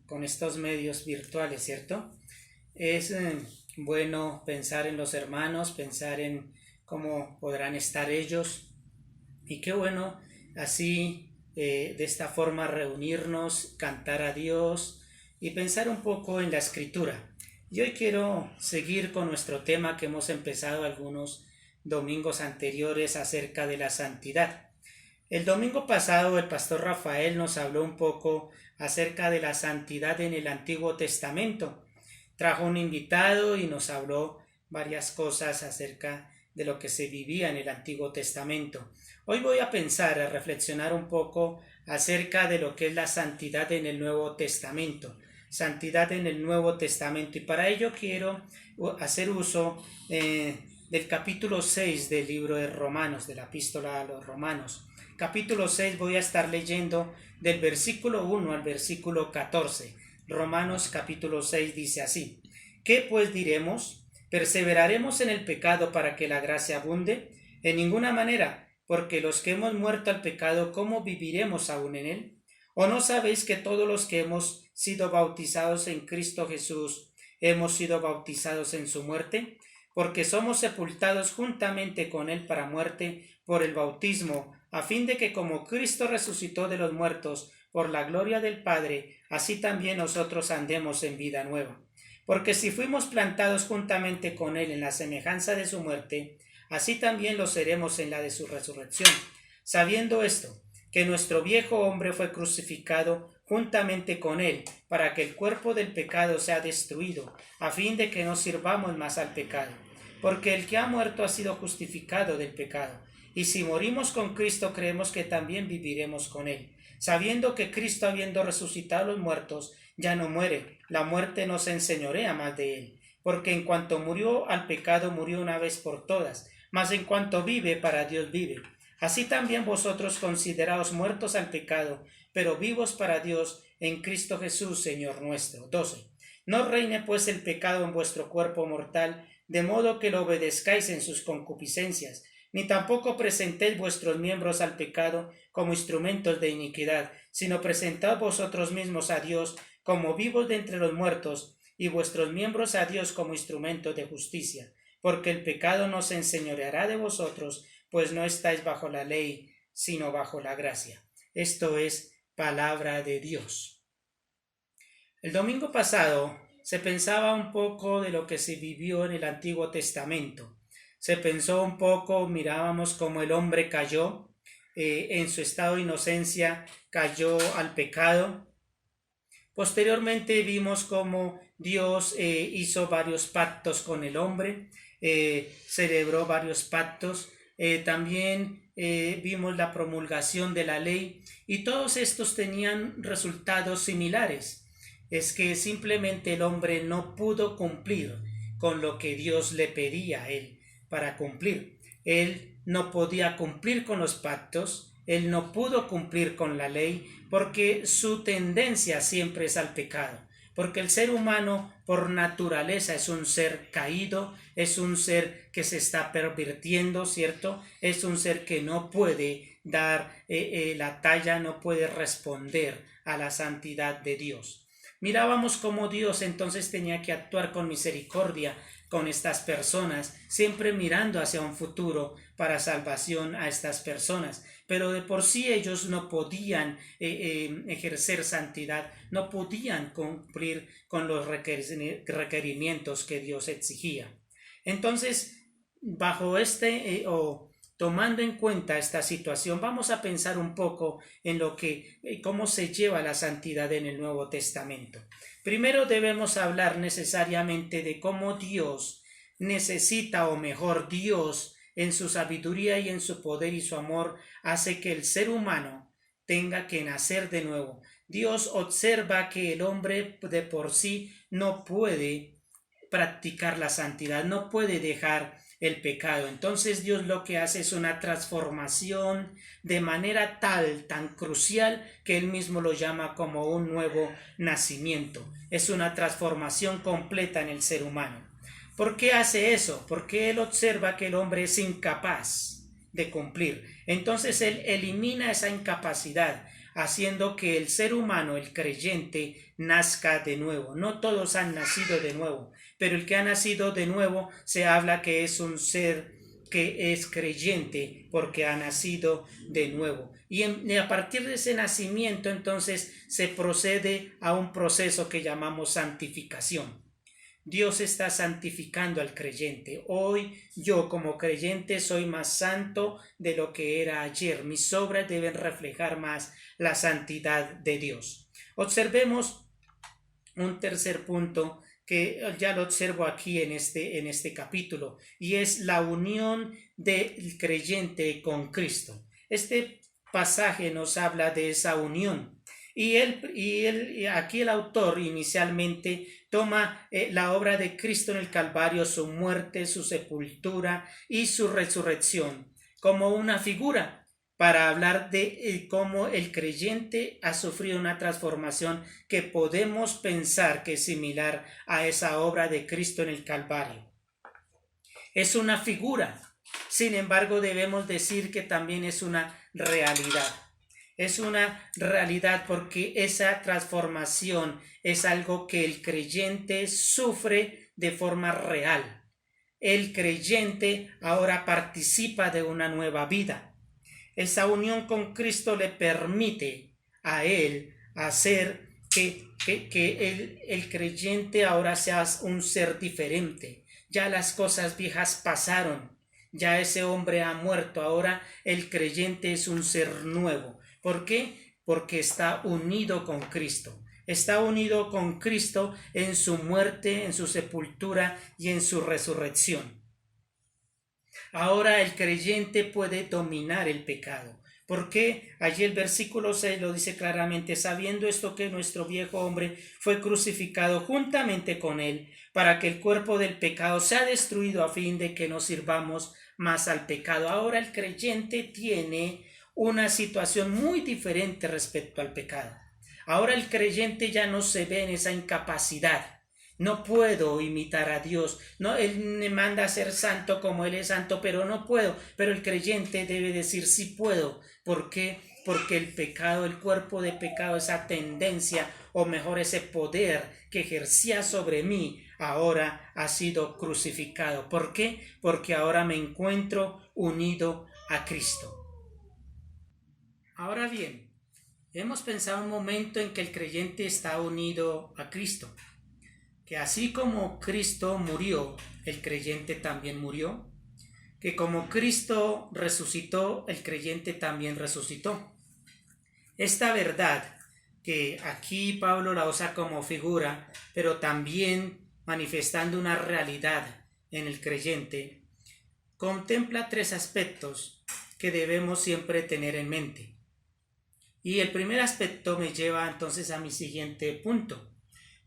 con estos medios virtuales, ¿cierto? Es bueno pensar en los hermanos, pensar en cómo podrán estar ellos. Y qué bueno así, de esta forma, reunirnos, cantar a Dios y pensar un poco en la Escritura. Y hoy quiero seguir con nuestro tema que hemos empezado algunos domingos anteriores acerca de la santidad. El domingo pasado el pastor Rafael nos habló un poco acerca de la santidad en el Antiguo Testamento. Trajo un invitado y nos habló varias cosas acerca de lo que se vivía en el Antiguo Testamento. Hoy voy a reflexionar un poco acerca de lo que es la santidad en el Nuevo Testamento. Santidad en el Nuevo Testamento. Y para ello quiero hacer uso del capítulo 6 del libro de Romanos, de la epístola a los Romanos. Capítulo 6 voy a estar leyendo del versículo 1 al versículo 14. Romanos capítulo 6 dice así: ¿Qué pues diremos? ¿Perseveraremos en el pecado para que la gracia abunde? En ninguna manera, porque los que hemos muerto al pecado, ¿cómo viviremos aún en él? ¿O no sabéis que todos los que hemos sido bautizados en Cristo Jesús, hemos sido bautizados en su muerte? Porque somos sepultados juntamente con él para muerte por el bautismo, a fin de que como Cristo resucitó de los muertos por la gloria del Padre, así también nosotros andemos en vida nueva. Porque si fuimos plantados juntamente con él en la semejanza de su muerte, así también lo seremos en la de su resurrección. Sabiendo esto, que nuestro viejo hombre fue crucificado juntamente con él, para que el cuerpo del pecado sea destruido, a fin de que no sirvamos más al pecado. Porque el que ha muerto ha sido justificado del pecado. Y si morimos con Cristo, creemos que también viviremos con él, sabiendo que Cristo, habiendo resucitado a los muertos, ya no muere, la muerte no se enseñorea más de él. Porque en cuanto murió al pecado, murió una vez por todas, mas en cuanto vive, para Dios vive. Así también vosotros consideraos muertos al pecado, pero vivos para Dios en Cristo Jesús, Señor nuestro. 12. No reine pues el pecado en vuestro cuerpo mortal, de modo que lo obedezcáis en sus concupiscencias, ni tampoco presentéis vuestros miembros al pecado como instrumentos de iniquidad, sino presentad vosotros mismos a Dios como vivos de entre los muertos, y vuestros miembros a Dios como instrumentos de justicia, porque el pecado no se enseñoreará de vosotros, pues no estáis bajo la ley, sino bajo la gracia. Esto es palabra de Dios. El domingo pasado se pensaba un poco de lo que se vivió en el Antiguo Testamento. Se pensó un poco, mirábamos cómo el hombre cayó, en su estado de inocencia cayó al pecado. Posteriormente vimos cómo Dios hizo varios pactos con el hombre, celebró varios pactos. También vimos la promulgación de la ley, y todos estos tenían resultados similares. Es que simplemente el hombre no pudo cumplir con lo que Dios le pedía a él para cumplir. Él no podía cumplir con los pactos, él no pudo cumplir con la ley, porque su tendencia siempre es al pecado. Porque el ser humano por naturaleza es un ser caído, es un ser que se está pervirtiendo, ¿cierto? Es un ser que no puede dar la talla, no puede responder a la santidad de Dios. Mirábamos cómo Dios entonces tenía que actuar con misericordia con estas personas, siempre mirando hacia un futuro para salvación a estas personas. Pero de por sí ellos no podían ejercer santidad, no podían cumplir con los requerimientos que Dios exigía. Entonces, bajo tomando en cuenta esta situación, vamos a pensar un poco en cómo se lleva la santidad en el Nuevo Testamento. Primero debemos hablar necesariamente de cómo Dios necesita, o mejor, Dios en su sabiduría y en su poder y su amor hace que el ser humano tenga que nacer de nuevo. Dios observa que el hombre de por sí no puede practicar la santidad, no puede dejar el pecado. Entonces Dios lo que hace es una transformación de manera tan crucial, que él mismo lo llama como un nuevo nacimiento. Es una transformación completa en el ser humano. ¿Por qué hace eso? Porque él observa que el hombre es incapaz de cumplir. Entonces Él elimina esa incapacidad, haciendo que el ser humano, el creyente, nazca de nuevo. No todos han nacido de nuevo, pero el que ha nacido de nuevo se habla que es un ser que es creyente porque ha nacido de nuevo. Y a partir de ese nacimiento entonces se procede a un proceso que llamamos santificación. Dios está santificando al creyente. Hoy yo como creyente soy más santo de lo que era ayer. Mis obras deben reflejar más la santidad de Dios. Observemos un tercer punto que ya lo observo aquí en este capítulo, y es la unión del creyente con Cristo. Este pasaje nos habla de esa unión. Y aquí el autor inicialmente toma la obra de Cristo en el Calvario, su muerte, su sepultura y su resurrección, como una figura para hablar de cómo el creyente ha sufrido una transformación que podemos pensar que es similar a esa obra de Cristo en el Calvario. Es una figura, sin embargo debemos decir que también es una realidad. Es una realidad porque esa transformación es algo que el creyente sufre de forma real. El creyente ahora participa de una nueva vida. Esa unión con Cristo le permite a él hacer que el creyente ahora sea un ser diferente. Ya las cosas viejas pasaron, ya ese hombre ha muerto, ahora el creyente es un ser nuevo. ¿Por qué? Porque está unido con Cristo. Está unido con Cristo en su muerte, en su sepultura y en su resurrección. Ahora el creyente puede dominar el pecado. ¿Por qué? Allí el versículo 6 lo dice claramente: sabiendo esto que nuestro viejo hombre fue crucificado juntamente con él, para que el cuerpo del pecado sea destruido a fin de que no sirvamos más al pecado. Ahora el creyente tiene una situación muy diferente respecto al pecado. Ahora el creyente ya no se ve en esa incapacidad. No puedo imitar a Dios. No, Él me manda a ser santo como Él es santo, pero no puedo. Pero el creyente debe decir sí puedo. ¿Por qué? Porque el pecado, el cuerpo de pecado, esa tendencia, o mejor ese poder que ejercía sobre mí, ahora ha sido crucificado. ¿Por qué? Porque ahora me encuentro unido a Cristo. Ahora bien, hemos pensado un momento en que el creyente está unido a Cristo, que así como Cristo murió, el creyente también murió, que como Cristo resucitó, el creyente también resucitó. Esta verdad, que aquí Pablo la usa como figura, pero también manifestando una realidad en el creyente, contempla tres aspectos que debemos siempre tener en mente. Y el primer aspecto me lleva entonces a mi siguiente punto.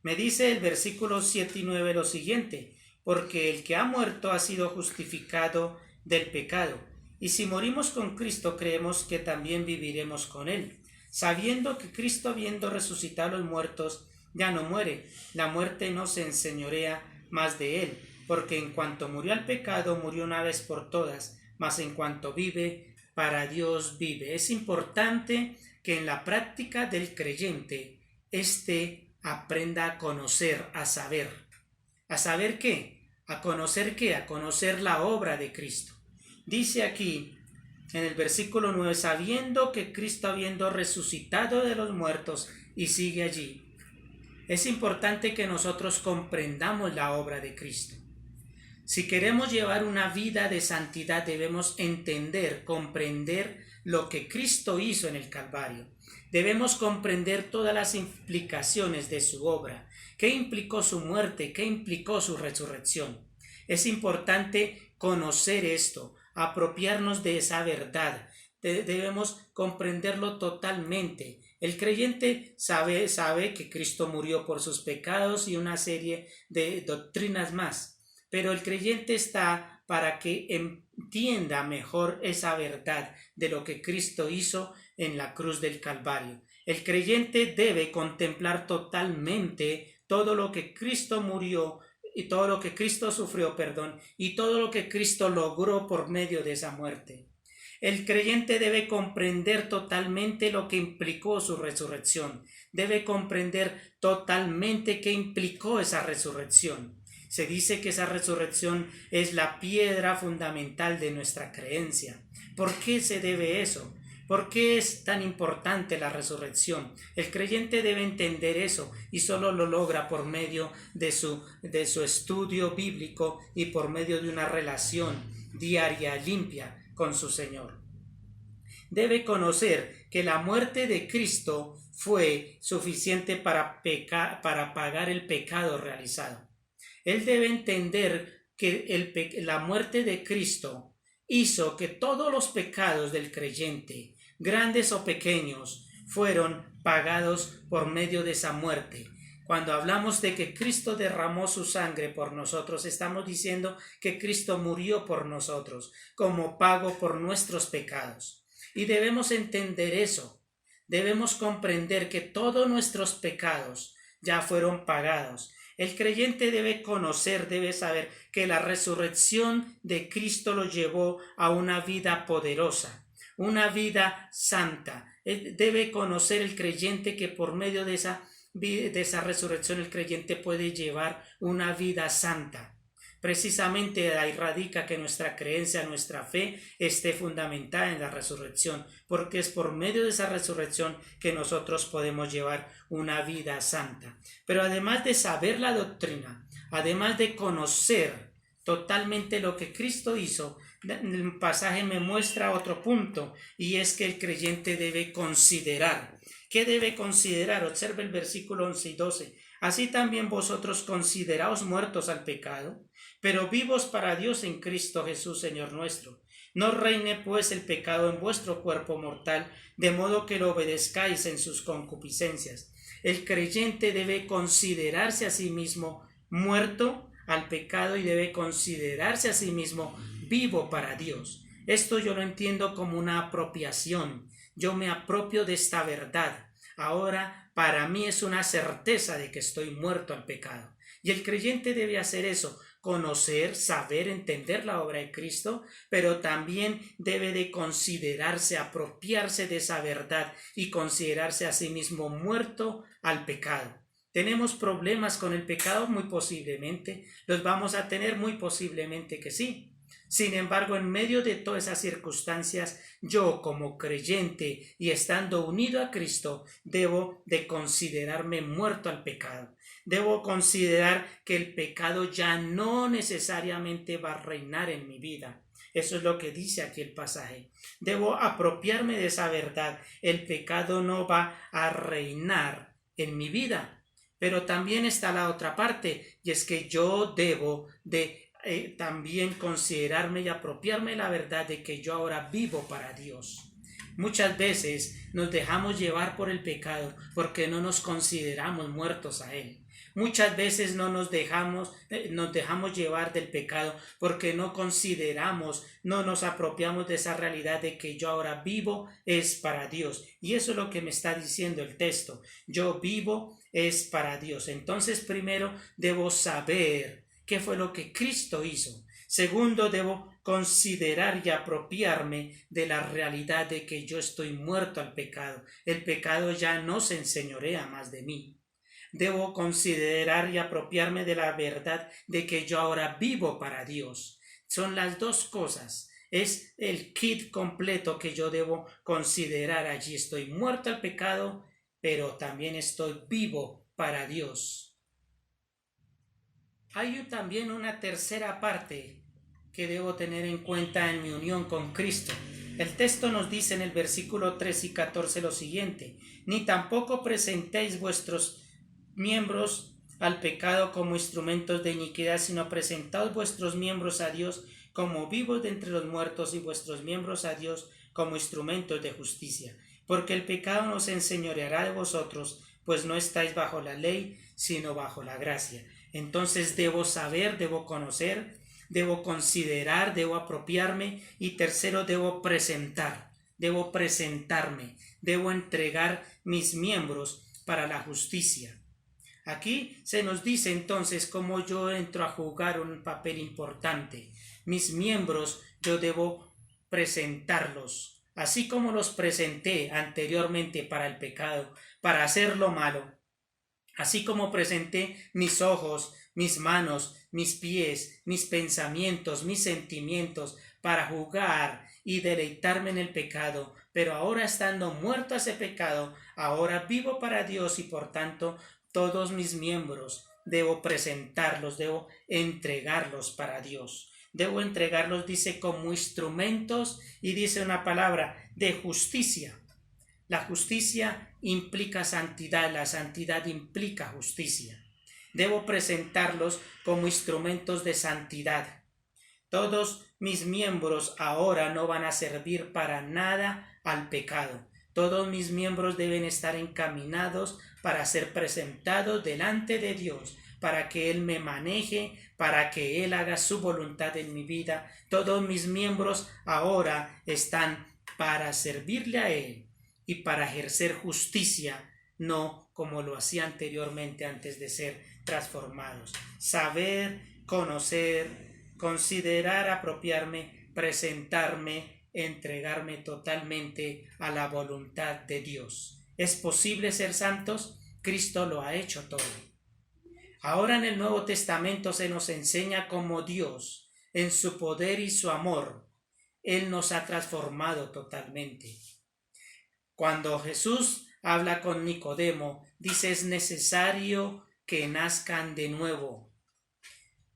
Me dice el versículo 7 y 9 lo siguiente: porque el que ha muerto ha sido justificado del pecado, y si morimos con Cristo creemos que también viviremos con él, sabiendo que Cristo, habiendo resucitado a los muertos, ya no muere, la muerte no se enseñorea más de él, porque en cuanto murió al pecado, murió una vez por todas, mas en cuanto vive, para Dios vive. Es importante que en la práctica del creyente aprenda a conocer, a saber. ¿A saber qué? ¿A conocer qué? A conocer la obra de Cristo. Dice aquí en el versículo 9, sabiendo que Cristo, habiendo resucitado de los muertos, y sigue allí. Es importante que nosotros comprendamos la obra de Cristo. Si queremos llevar una vida de santidad, debemos entender, comprender lo que Cristo hizo en el Calvario. Debemos comprender todas las implicaciones de su obra. ¿Qué implicó su muerte? ¿Qué implicó su resurrección? Es importante conocer esto, apropiarnos de esa verdad. Debemos comprenderlo totalmente. El creyente sabe que Cristo murió por sus pecados y una serie de doctrinas más. Pero el creyente está para que entienda mejor esa verdad de lo que Cristo hizo en la cruz del Calvario. El creyente debe contemplar totalmente todo lo que Cristo murió y todo lo que Cristo sufrió, y todo lo que Cristo logró por medio de esa muerte. El creyente debe comprender totalmente lo que implicó su resurrección. Debe comprender totalmente qué implicó esa resurrección. Se dice que esa resurrección es la piedra fundamental de nuestra creencia. ¿Por qué se debe eso? ¿Por qué es tan importante la resurrección? El creyente debe entender eso y solo lo logra por medio de su estudio bíblico y por medio de una relación diaria limpia con su Señor. Debe conocer que la muerte de Cristo fue suficiente para pagar el pecado realizado. Él debe entender que la muerte de Cristo hizo que todos los pecados del creyente, grandes o pequeños, fueron pagados por medio de esa muerte. Cuando hablamos de que Cristo derramó su sangre por nosotros, estamos diciendo que Cristo murió por nosotros como pago por nuestros pecados. Y debemos entender eso. Debemos comprender que todos nuestros pecados ya fueron pagados. El creyente debe conocer, debe saber que la resurrección de Cristo lo llevó a una vida poderosa, una vida santa. Debe conocer el creyente que por medio de esa resurrección el creyente puede llevar una vida santa. Precisamente ahí radica que nuestra creencia, nuestra fe esté fundamentada en la resurrección, porque es por medio de esa resurrección que nosotros podemos llevar una vida santa. Pero además de saber la doctrina, además de conocer totalmente lo que Cristo hizo, el pasaje me muestra otro punto, y es que el creyente debe considerar. ¿Qué debe considerar? Observe el versículo 11 y 12. Así también vosotros consideraos muertos al pecado, pero vivos para Dios en Cristo Jesús, Señor nuestro. No reine pues el pecado en vuestro cuerpo mortal, de modo que lo obedezcáis en sus concupiscencias. El creyente debe considerarse a sí mismo muerto al pecado y debe considerarse a sí mismo vivo para Dios. Esto yo lo entiendo como una apropiación. Yo me apropio de esta verdad. Ahora para mí es una certeza de que estoy muerto al pecado. Y el creyente debe hacer eso, conocer, saber, entender la obra de Cristo, pero también debe de considerarse, apropiarse de esa verdad y considerarse a sí mismo muerto al pecado. ¿Tenemos problemas con el pecado? Muy posiblemente. ¿Los vamos a tener? Muy posiblemente que sí. Sin embargo, en medio de todas esas circunstancias, yo como creyente y estando unido a Cristo, debo de considerarme muerto al pecado. Debo considerar que el pecado ya no necesariamente va a reinar en mi vida. Eso es lo que dice aquí el pasaje. Debo apropiarme de esa verdad. El pecado no va a reinar en mi vida. Pero también está la otra parte, y es que yo debo de también considerarme y apropiarme la verdad de que yo ahora vivo para Dios. Muchas veces nos dejamos llevar por el pecado porque no nos consideramos muertos a él. Muchas veces nos dejamos llevar del pecado porque no consideramos, no nos apropiamos de esa realidad de que yo ahora vivo es para Dios. Y eso es lo que me está diciendo el texto. Yo vivo es para Dios. Entonces, primero debo saber qué fue lo que Cristo hizo. Segundo, debo considerar y apropiarme de la realidad de que yo estoy muerto al pecado. El pecado ya no se enseñorea más de mí. Debo considerar y apropiarme de la verdad de que yo ahora vivo para Dios. Son las dos cosas. Es el kit completo que yo debo considerar allí. Estoy muerto al pecado, pero también estoy vivo para Dios. Hay también una tercera parte que debo tener en cuenta en mi unión con Cristo. El texto nos dice en el versículo 3 y 14 lo siguiente: ni tampoco presentéis vuestros miembros al pecado como instrumentos de iniquidad, sino presentaos vuestros miembros a Dios como vivos de entre los muertos y vuestros miembros a Dios como instrumentos de justicia. Porque el pecado no se enseñoreará de vosotros, pues no estáis bajo la ley, sino bajo la gracia. Entonces debo saber, debo conocer, debo considerar, debo apropiarme, y tercero, debo presentarme, debo entregar mis miembros para la justicia. Aquí se nos dice entonces cómo yo entro a jugar un papel importante. Mis miembros yo debo presentarlos, así como los presenté anteriormente para el pecado, para hacer lo malo, así como presenté mis ojos, mis manos, mis pies, mis pensamientos, mis sentimientos, para jugar y deleitarme en el pecado, pero ahora estando muerto a ese pecado, ahora vivo para Dios y por tanto todos mis miembros debo presentarlos, debo entregarlos para Dios. Debo entregarlos, dice, como instrumentos, y dice una palabra de justicia. La justicia implica santidad, la santidad implica justicia. Debo presentarlos como instrumentos de santidad. Todos mis miembros ahora no van a servir para nada al pecado. Todos mis miembros deben estar encaminados para ser presentados delante de Dios, para que Él me maneje, para que Él haga su voluntad en mi vida. Todos mis miembros ahora están para servirle a Él y para ejercer justicia, no como lo hacía anteriormente antes de ser transformados. Saber, conocer, considerar, apropiarme, presentarme, entregarme totalmente a la voluntad de Dios. ¿Es posible ser santos? Cristo lo ha hecho todo. Ahora en el Nuevo Testamento se nos enseña cómo Dios, en su poder y su amor, Él nos ha transformado totalmente. Cuando Jesús habla con Nicodemo, dice: es necesario que nazcan de nuevo.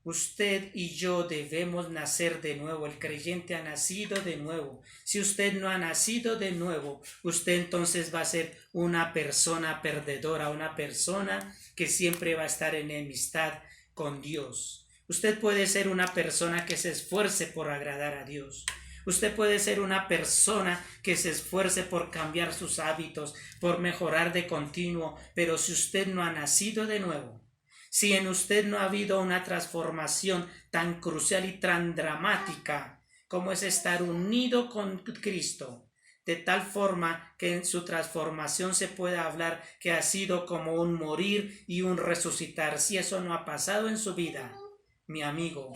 Usted y yo debemos nacer de nuevo. El creyente ha nacido de nuevo. Si usted no ha nacido de nuevo, usted entonces va a ser una persona perdedora, una persona que siempre va a estar en enemistad con Dios. Usted puede ser una persona que se esfuerce por agradar a Dios. Usted puede ser una persona que se esfuerce por cambiar sus hábitos, por mejorar de continuo, pero si usted no ha nacido de nuevo, si en usted no ha habido una transformación tan crucial y tan dramática como es estar unido con Cristo, de tal forma que en su transformación se pueda hablar que ha sido como un morir y un resucitar, si eso no ha pasado en su vida, mi amigo,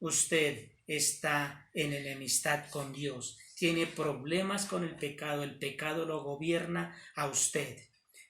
usted está en enemistad con Dios, tiene problemas con el pecado lo gobierna a usted.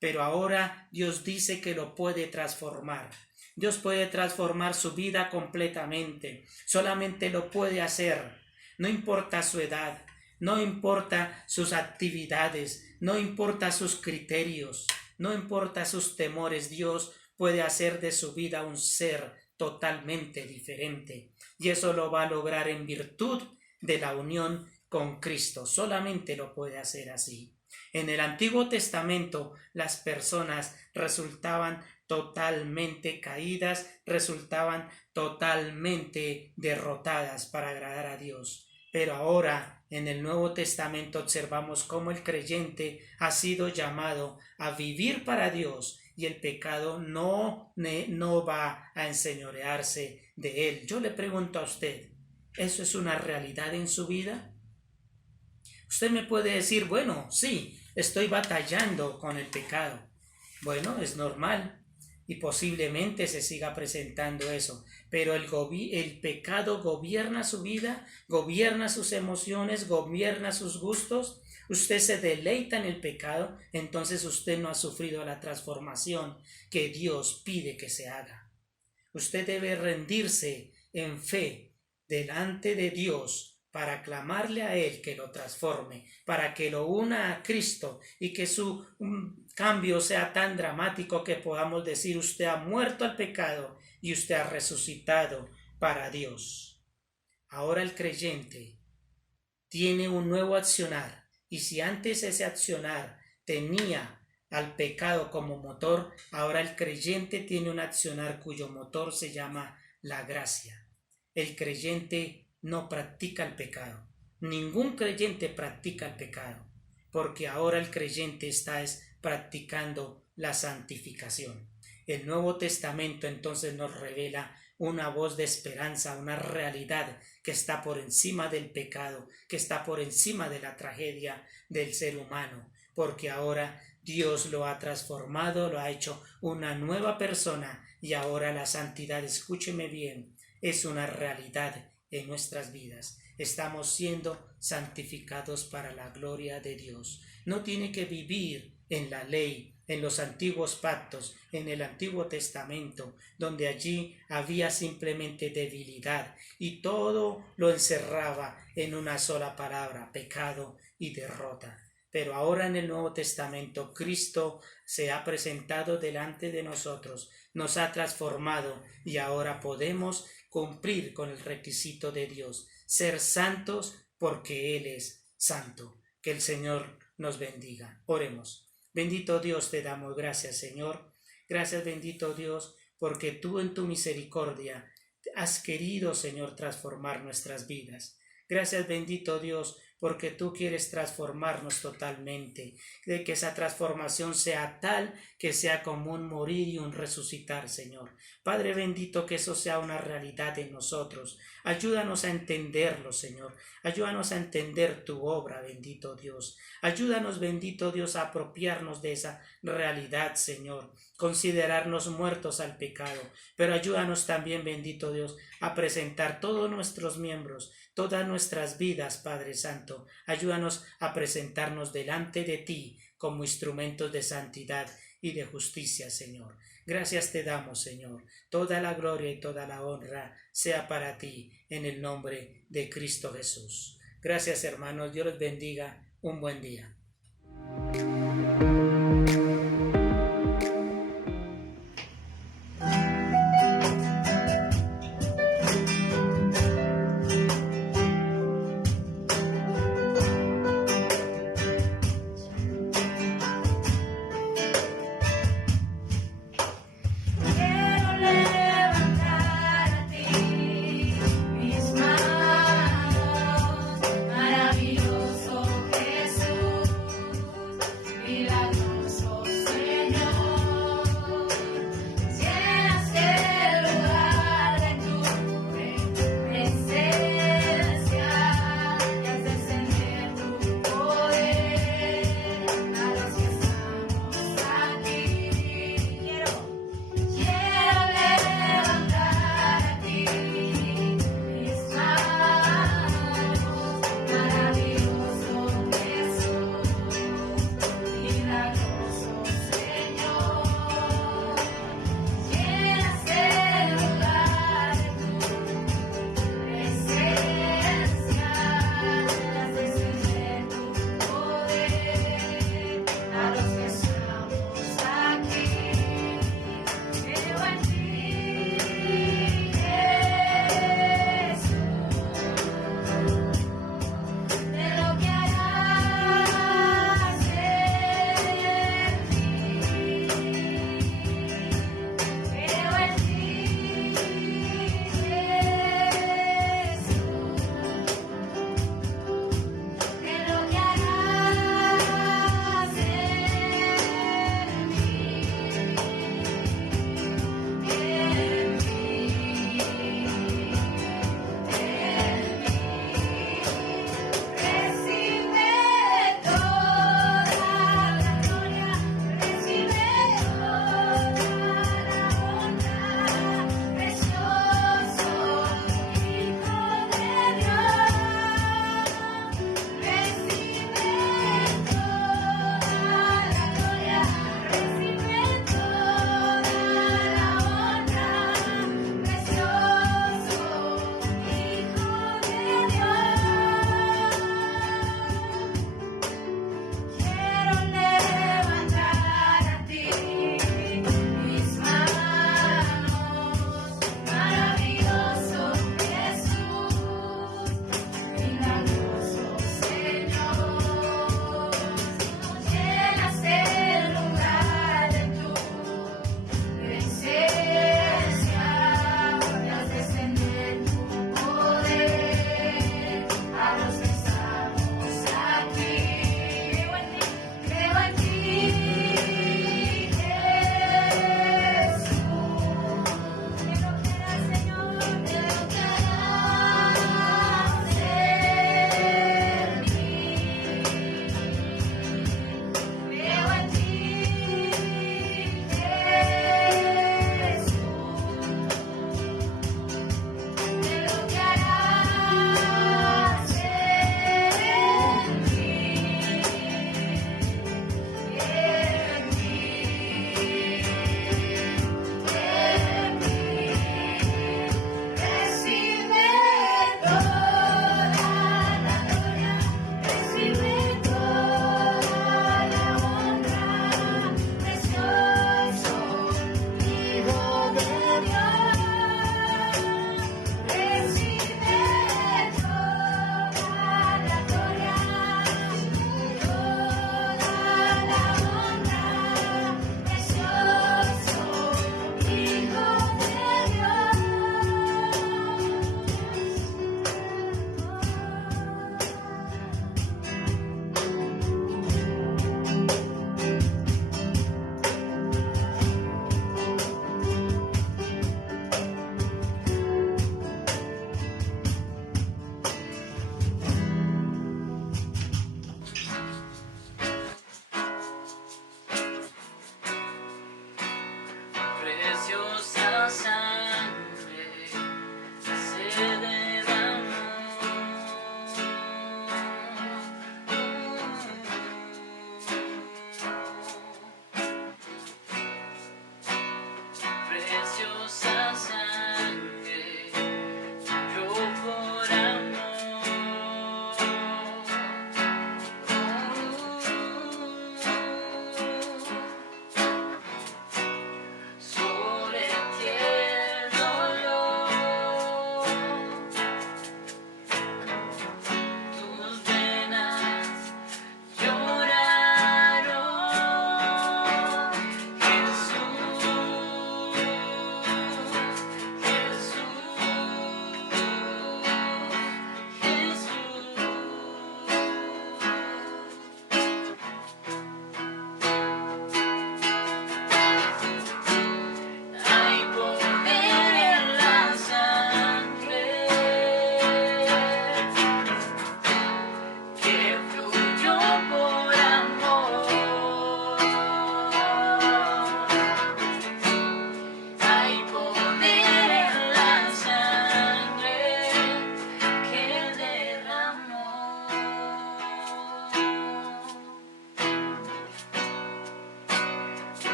Pero ahora Dios dice que lo puede transformar. Dios puede transformar su vida completamente. Solamente lo puede hacer. No importa su edad, no importa sus actividades, no importa sus criterios, no importa sus temores. Dios puede hacer de su vida un ser totalmente diferente. Y eso lo va a lograr en virtud de la unión con Cristo. Solamente lo puede hacer así. En el Antiguo Testamento las personas resultaban totalmente caídas, resultaban totalmente derrotadas para agradar a Dios. Pero ahora en el Nuevo Testamento observamos cómo el creyente ha sido llamado a vivir para Dios y el pecado no va a enseñorearse de él. Yo le pregunto a usted, ¿eso es una realidad en su vida? Usted me puede decir, bueno, sí, estoy batallando con el pecado. Bueno, es normal y posiblemente se siga presentando eso, pero el pecado gobierna su vida, gobierna sus emociones, gobierna sus gustos. Usted se deleita en el pecado, entonces usted no ha sufrido la transformación que Dios pide que se haga. Usted debe rendirse en fe delante de Dios para clamarle a Él que lo transforme, para que lo una a Cristo y que su cambio sea tan dramático que podamos decir: usted ha muerto al pecado y usted ha resucitado para Dios. Ahora el creyente tiene un nuevo accionar, y si antes ese accionar tenía al pecado como motor, ahora el creyente tiene un accionar cuyo motor se llama la gracia. El creyente no practica el pecado. Ningún creyente practica el pecado, porque ahora el creyente está practicando la santificación. El Nuevo Testamento entonces nos revela una voz de esperanza, una realidad que está por encima del pecado, que está por encima de la tragedia del ser humano, porque ahora Dios lo ha transformado, lo ha hecho una nueva persona, y ahora la santidad, escúcheme bien, es una realidad en nuestras vidas. Estamos siendo santificados para la gloria de Dios. No tiene que vivir en la ley, en los antiguos pactos, en el Antiguo Testamento, donde allí había simplemente debilidad y todo lo encerraba en una sola palabra, pecado y derrota. Pero ahora en el Nuevo Testamento Cristo se ha presentado delante de nosotros, nos ha transformado y ahora podemos cumplir con el requisito de Dios, ser santos porque Él es santo. Que el Señor nos bendiga. Oremos. Bendito Dios, te damos gracias, Señor. Gracias, bendito Dios, porque tú en tu misericordia has querido, Señor, transformar nuestras vidas. Gracias, bendito Dios, porque tú quieres transformarnos totalmente, de que esa transformación sea tal que sea como un morir y un resucitar, Señor. Padre bendito, que eso sea una realidad en nosotros. Ayúdanos a entenderlo, Señor. Ayúdanos a entender tu obra, bendito Dios. Ayúdanos, bendito Dios, a apropiarnos de esa realidad, Señor. Considerarnos muertos al pecado, pero ayúdanos también, bendito Dios, a presentar todos nuestros miembros, todas nuestras vidas, Padre Santo. Ayúdanos a presentarnos delante de ti como instrumentos de santidad y de justicia, Señor. Gracias te damos, Señor. Toda la gloria y toda la honra sea para ti, en el nombre de Cristo Jesús. Gracias, hermanos. Dios los bendiga. Un buen día. Maravilloso Jesús.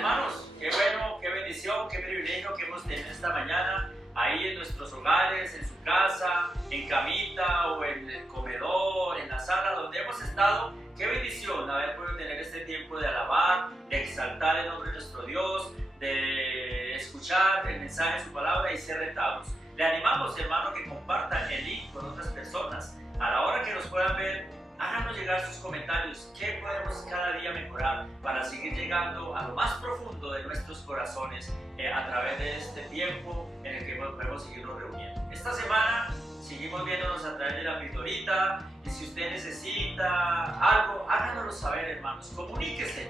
hermanos, qué bueno, qué bendición, qué privilegio que hemos tenido esta mañana ahí en nuestros hogares, en su casa, en camita o en el comedor, en la sala donde hemos estado. Qué bendición haber podido tener este tiempo de alabar, de exaltar el nombre de nuestro Dios, de escuchar el mensaje de su palabra y ser retados. Le animamos, hermano, que compartan el link con otras personas. A la hora que nos puedan ver, háganos llegar sus comentarios. ¿Qué podemos cada día mejorar para seguir llegando a lo más profundo de nuestros corazones a través de este tiempo en el que podemos seguirnos reuniendo? Esta semana seguimos viéndonos a través de la pildorita, y si usted necesita algo, háganoslo saber, hermanos. Comuníquese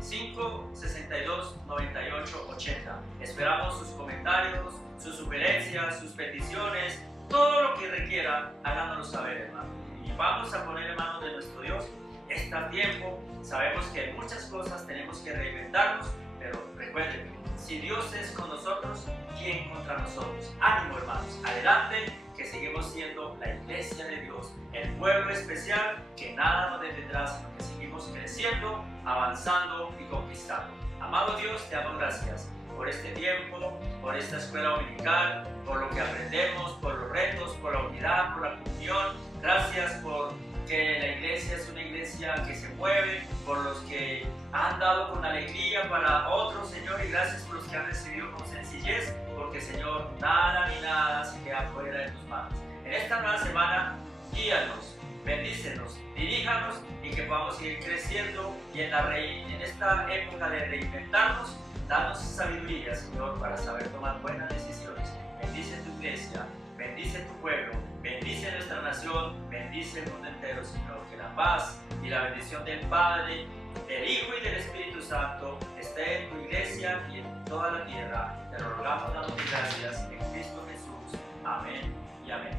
310-562-9880. Esperamos sus comentarios, sus sugerencias, sus peticiones, todo lo que requiera, háganoslo saber, hermano. Y vamos a poner en manos de nuestro Dios. Está tiempo, sabemos que en muchas cosas tenemos que reinventarnos, pero recuerden, si Dios es con nosotros, ¿quién contra nosotros? Ánimo, hermanos, adelante, que seguimos siendo la iglesia de Dios, el pueblo especial, que nada nos detendrá, sino que seguimos creciendo, avanzando y conquistando. Amado Dios, te damos gracias por este tiempo, por esta escuela dominical, por lo que aprendemos, por los retos, por la unidad, por la comunión. Gracias por que la iglesia es una iglesia que se mueve, por los que han dado con alegría para otros, Señor, y gracias por los que han recibido con sencillez, porque, Señor, nada ni nada se queda fuera de tus manos. En esta nueva semana, guíanos, bendícenos, diríjanos y que podamos seguir creciendo, y en esta época de reinventarnos, danos sabiduría, Señor, para saber tomar buenas decisiones. Bendice tu iglesia, bendice tu pueblo, bendice nuestra nación, bendice el mundo entero, Señor. Que la paz y la bendición del Padre, del Hijo y del Espíritu Santo esté en tu iglesia y en toda la tierra. Te lo rogamos, damos gracias en Cristo Jesús. Amén y amén.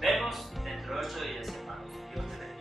Vemos dentro de 8 días, hermanos. Dios te bendiga.